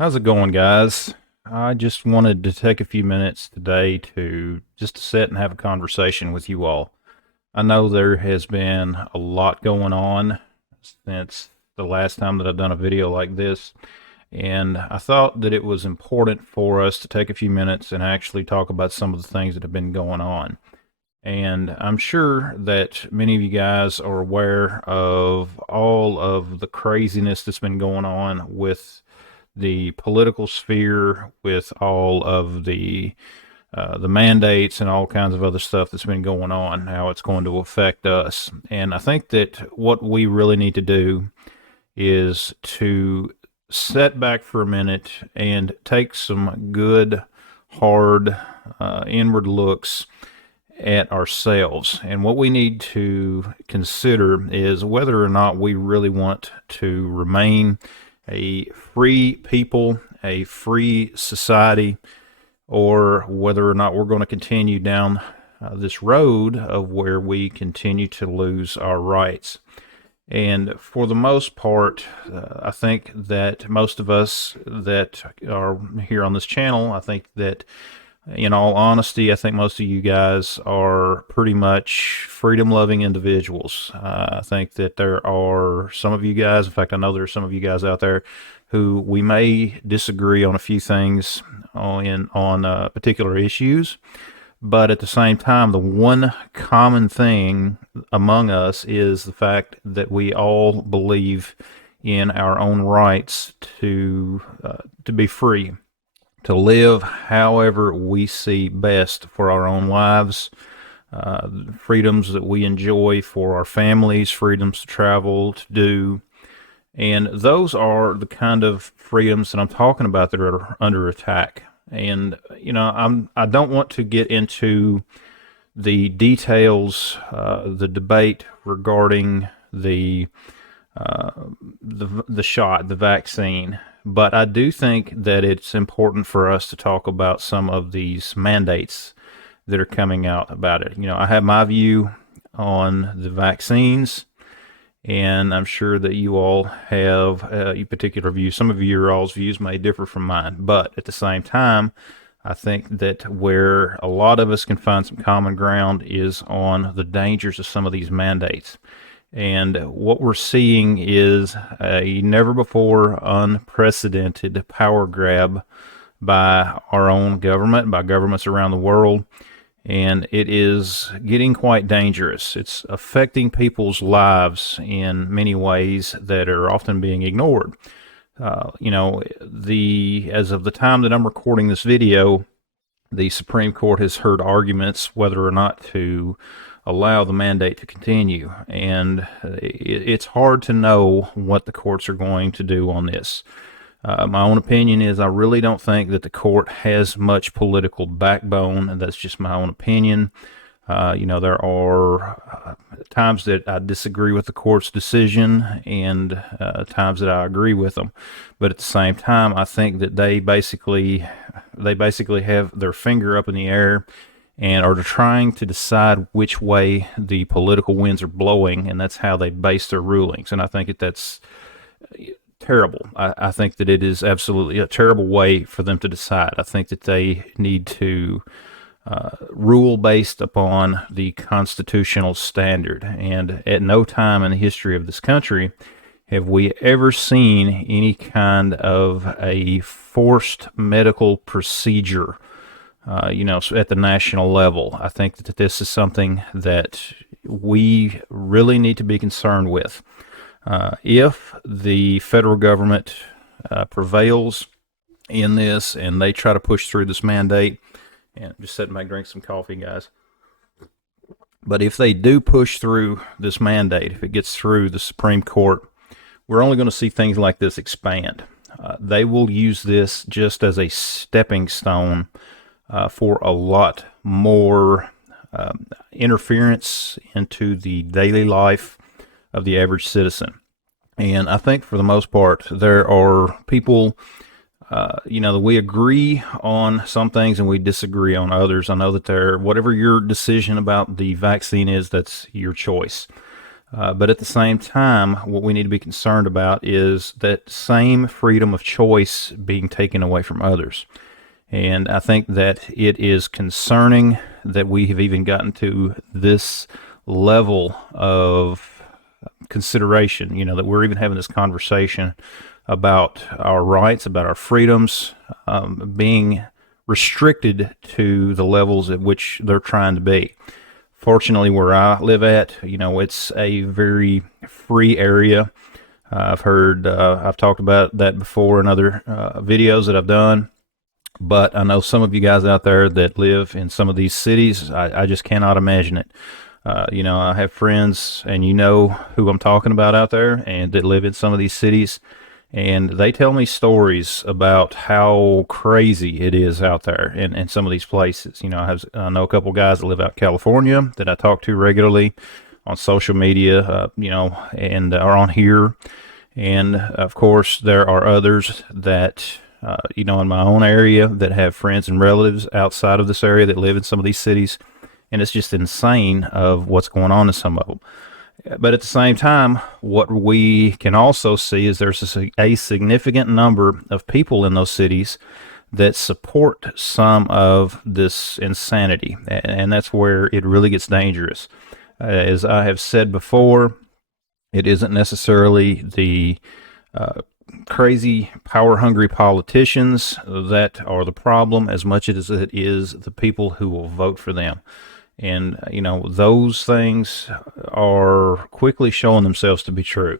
How's it going, guys? I just wanted to take a few minutes today to just to sit and have a conversation with you all. I know there has been a lot going on since the last time that I've done a video like this, and I thought that it was important for us to take a few minutes and actually talk about some of the things that have been going on. And I'm sure that many of you guys are aware of all of the craziness that's been going on with the political sphere, with all of the mandates and all kinds of other stuff that's been going on, how it's going to affect us. And I think that what we really need to do is to set back for a minute and take some good, hard, inward looks at ourselves. And what we need to consider is whether or not we really want to remain a free people, a free society, or whether or not we're going to continue down this road of where we continue to lose our rights. And for the most part, I think that most of us that are here on this channel, I think that in all honesty, I think most of you guys are pretty much freedom-loving individuals. I think that there are some of you guys, in fact, I know there are some of you guys out there who we may disagree on a few things on particular issues, but at the same time, the one common thing among us is the fact that we all believe in our own rights to be free, to live however we see best for our own lives, freedoms that we enjoy for our families, freedoms to travel, to do. And those are the kind of freedoms that I'm talking about that are under attack. And, I don't want to get into the details, the debate regarding the shot, the vaccine. But I do think that it's important for us to talk about some of these mandates that are coming out about it. I have my view on the vaccines, and I'm sure that you all have a particular view. Some of your all's views may differ from mine, but at the same time, I think that where a lot of us can find some common ground is on the dangers of some of these mandates. And what we're seeing is a never before unprecedented power grab by our own government, by governments around the world. And it is getting quite dangerous. It's affecting people's lives in many ways that are often being ignored. As of the time that I'm recording this video, the Supreme Court has heard arguments whether or not to allow the mandate to continue. And it's hard to know what the courts are going to do on this. My own opinion is I really don't think that the court has much political backbone, and that's just my own opinion. There are times that I disagree with the court's decision and times that I agree with them. But at the same time, I think that they basically have their finger up in the air and are trying to decide which way the political winds are blowing, and that's how they base their rulings. And I think that's terrible. I think that it is absolutely a terrible way for them to decide. I think that they need to rule based upon the constitutional standard. And at no time in the history of this country have we ever seen any kind of a forced medical procedure, at the national level. I think that this is something that we really need to be concerned with. If the federal government prevails in this and they try to push through this mandate, and just sitting back, drink some coffee, guys. But if they do push through this mandate, if it gets through the Supreme Court, we're only going to see things like this expand. They will use this just as a stepping stone for a lot more interference into the daily life of the average citizen. And I think for the most part, there are people, that we agree on some things and we disagree on others. I know that whatever your decision about the vaccine is, that's your choice. But at the same time, what we need to be concerned about is that same freedom of choice being taken away from others. And I think that it is concerning that we have even gotten to this level of consideration, that we're even having this conversation about our rights, about our freedoms, being restricted to the levels at which they're trying to be. Fortunately, where I live at, it's a very free area. I've talked about that before in other videos that I've done. But I know some of you guys out there that live in some of these cities, I just cannot imagine it. I have friends, and who I'm talking about out there, and that live in some of these cities, and they tell me stories about how crazy it is out there in some of these places. I know a couple guys that live out in California that I talk to regularly on social media, and are on here. And of course, there are others that, in my own area that have friends and relatives outside of this area that live in some of these cities. And it's just insane of what's going on in some of them. But at the same time, what we can also see is there's a significant number of people in those cities that support some of this insanity. And that's where it really gets dangerous. As I have said before, it isn't necessarily the crazy, power-hungry politicians that are the problem as much as it is the people who will vote for them. And, those things are quickly showing themselves to be true.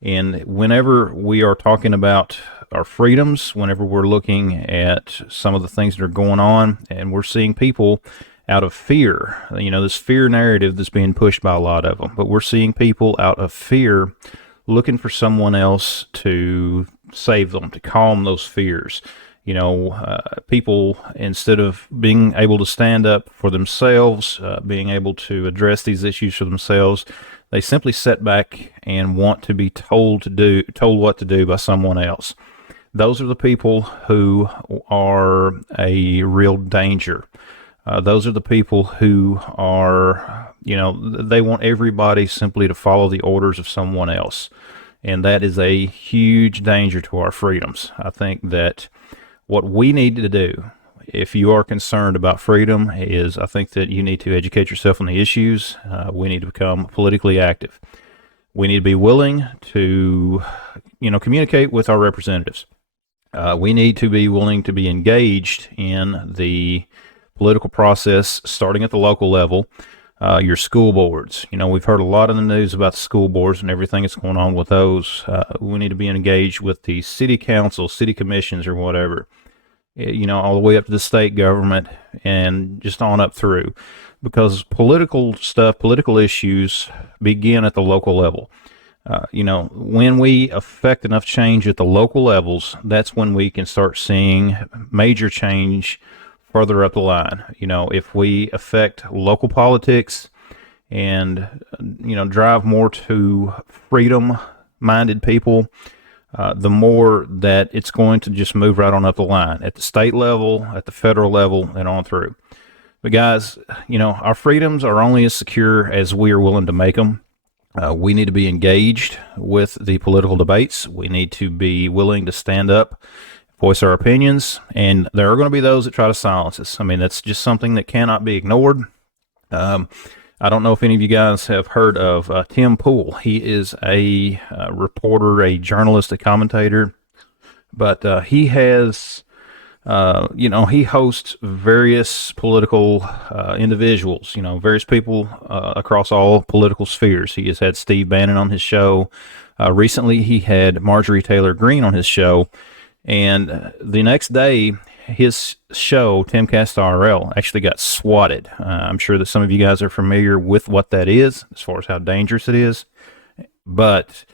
And whenever we are talking about our freedoms, whenever we're looking at some of the things that are going on, and we're seeing people out of fear, this fear narrative that's being pushed by a lot of them, but we're seeing people out of fear looking for someone else to save them, to calm those fears. People, instead of being able to stand up for themselves, being able to address these issues for themselves, they simply sit back and want to be told what to do by someone else. Those are the people who are a real danger. Those are the people who are, they want everybody simply to follow the orders of someone else. And that is a huge danger to our freedoms. I think that what we need to do, if you are concerned about freedom, is I think that you need to educate yourself on the issues. We need to become politically active. We need to be willing to, communicate with our representatives. We need to be willing to be engaged in the political process, starting at the local level. Your school boards. We've heard a lot in the news about the school boards and everything that's going on with those. We need to be engaged with the city council, city commissions, or whatever, all the way up to the state government and just on up through, because political issues begin at the local level. When we affect enough change at the local levels, that's when we can start seeing major change further up the line. If we affect local politics and, drive more to freedom-minded people, the more that it's going to just move right on up the line at the state level, at the federal level, and on through. But guys, our freedoms are only as secure as we are willing to make them. We need to be engaged with the political debates. We need to be willing to stand up, voice our opinions, and there are going to be those that try to silence us. I mean, that's just something that cannot be ignored. I don't know if any of you guys have heard of Tim Pool. He is a reporter, a journalist, a commentator, but he has, he hosts various political individuals, various people across all political spheres. He has had Steve Bannon on his show. Recently, he had Marjorie Taylor Greene on his show. And the next day, his show, Timcast RL, actually got swatted. I'm sure that some of you guys are familiar with what that is, as far as how dangerous it is. But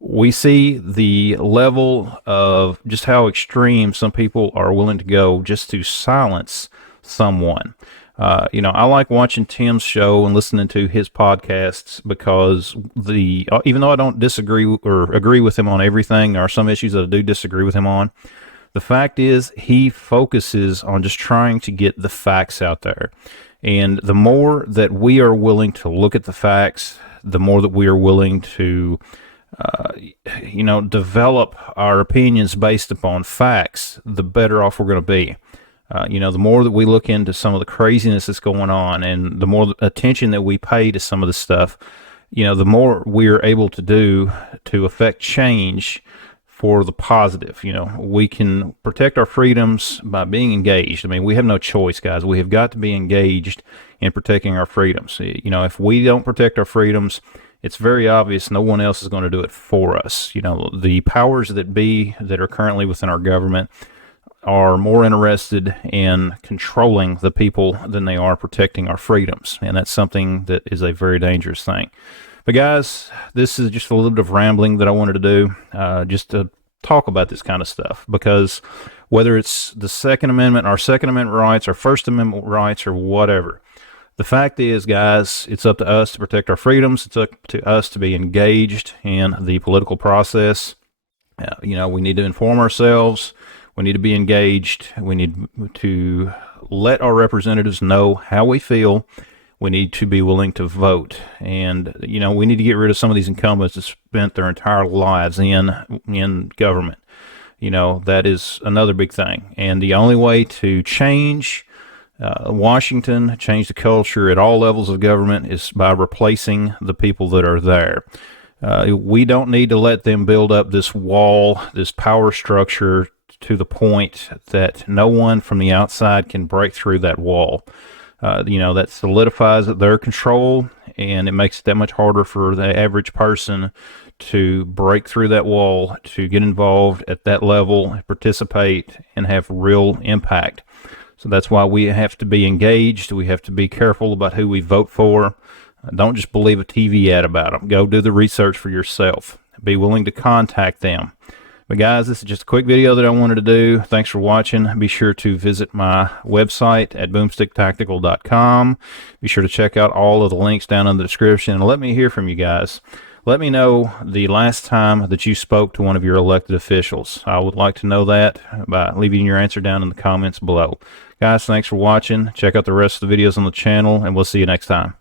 we see the level of just how extreme some people are willing to go just to silence someone. I like watching Tim's show and listening to his podcasts because even though I don't disagree or agree with him on everything, there are some issues that I do disagree with him on. The fact is, he focuses on just trying to get the facts out there. And the more that we are willing to look at the facts, the more that we are willing to develop our opinions based upon facts, the better off we're going to be. The more that we look into some of the craziness that's going on, and the more attention that we pay to some of the stuff, the more we are able to do to affect change for the positive. We can protect our freedoms by being engaged. I mean, we have no choice, guys. We have got to be engaged in protecting our freedoms. If we don't protect our freedoms, it's very obvious no one else is going to do it for us. The powers that be that are currently within our government are more interested in controlling the people than they are protecting our freedoms. And that's something that is a very dangerous thing. But guys, this is just a little bit of rambling that I wanted to do, just to talk about this kind of stuff, because whether it's the Second Amendment, our Second Amendment rights, our First Amendment rights, or whatever, the fact is, guys, it's up to us to protect our freedoms. It's up to us to be engaged in the political process. We need to inform ourselves. We need to be engaged. We need to let our representatives know how we feel. We need to be willing to vote. And, we need to get rid of some of these incumbents that spent their entire lives in government. That is another big thing. And the only way to change Washington, change the culture at all levels of government, is by replacing the people that are there. We don't need to let them build up this wall, this power structure, to the point that no one from the outside can break through that wall. That solidifies their control, and it makes it that much harder for the average person to break through that wall, to get involved at that level, participate, and have real impact. So that's why we have to be engaged. We have to be careful about who we vote for. Don't just believe a TV ad about them. Go do the research for yourself. Be willing to contact them. But guys, this is just a quick video that I wanted to do. Thanks for watching. Be sure to visit my website at boomsticktactical.com. Be sure to check out all of the links down in the description, and let me hear from you guys. Let me know the last time that you spoke to one of your elected officials. I would like to know that by leaving your answer down in the comments below. Guys, thanks for watching. Check out the rest of the videos on the channel, and we'll see you next time.